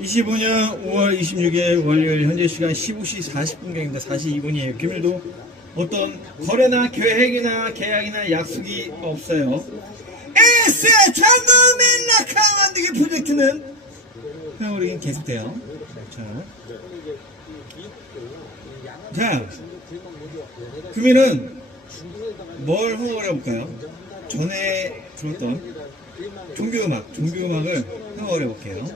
25년 5월 26일 월요일 현재 시간 15시 40분경입니다. 42분이에요. 금일도 어떤 거래나 계획이나 계약이나 약속이 없어요. 에세 장금인 낙하 만들기 프로젝트는 회원이 계속돼요. 자, 자 금일은 뭘 흥얼해 볼까요? 전에 들었던 종교음악, 종교음악을 흥얼해 볼게요.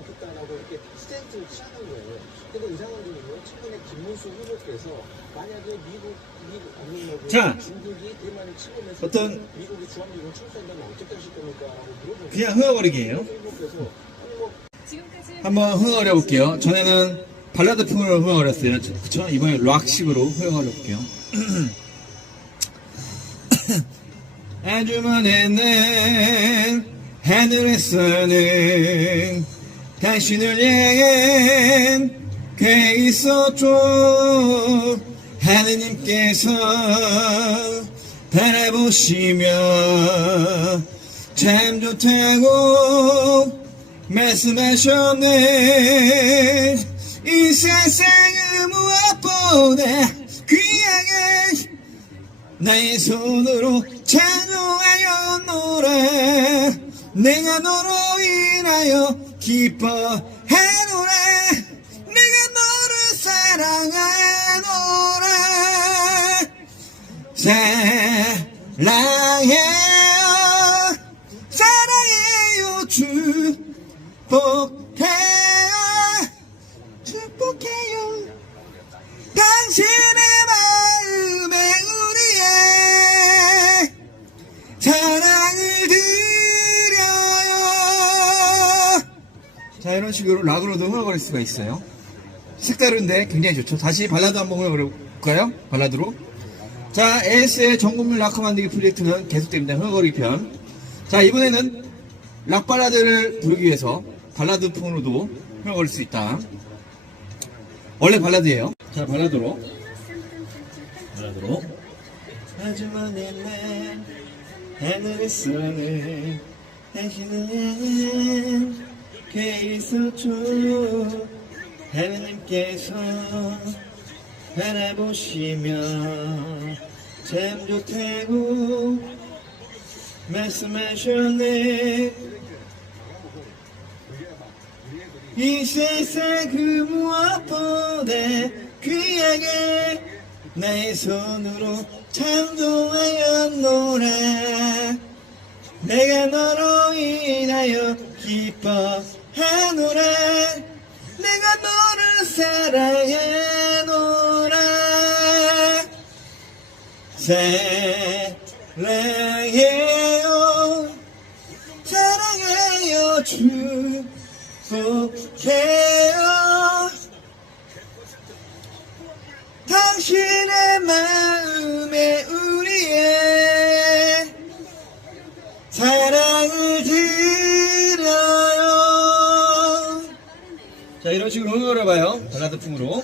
자, 어떤 그냥 아니 뭐 한번 흥얼해 볼게요. 전에는 발라드 풍으로 흥얼했어요. 그쵸? 이번에 락식으로 흥얼해 볼게요. 아주 먼에는 하늘에서는 당신을 향한 꽤 있었죠. 하느님께서 바라보시며 참 좋다고 말씀하셨네 이 세상의 무엇보다 귀하게 나의 손으로 찬송하였노라 내가 너로 인하여 기뻐하노라 내가 너를 사랑하노라 사랑해요 사랑해요 축복해요 축복해요. 당신 자 이런 식으로 락으로도 흥얼거릴 수가 있어요. 색다른데 굉장히 좋죠. 다시 발라드 한번 흥얼거려볼까요? 발라드로. 자 AS의 전국민 락커 만들기 프로젝트는 계속됩니다. 흥얼거리기 편자 이번에는 락 발라드를 부르기 위해서 발라드 풍으로도 흥얼거릴 수 있다. 원래 발라드예요. 자 발라드로. 발라드로. 하지만 내날 하늘에서는 당신을 향한 게 있었죠 하느님께서 바라보시며 참 좋다고 말씀하셨네. 이 세상 그 무엇보다 귀하게 나의 손으로 찬송하였노라. 내가 너로 인하여 기뻐 하노라. 내가 너를 사랑하노라. 사랑해요. 사랑해요 축복해요. 당신의 마음에 우리의 사랑을 드 자 이런 식으로 흥얼해봐요. 발라드 풍으로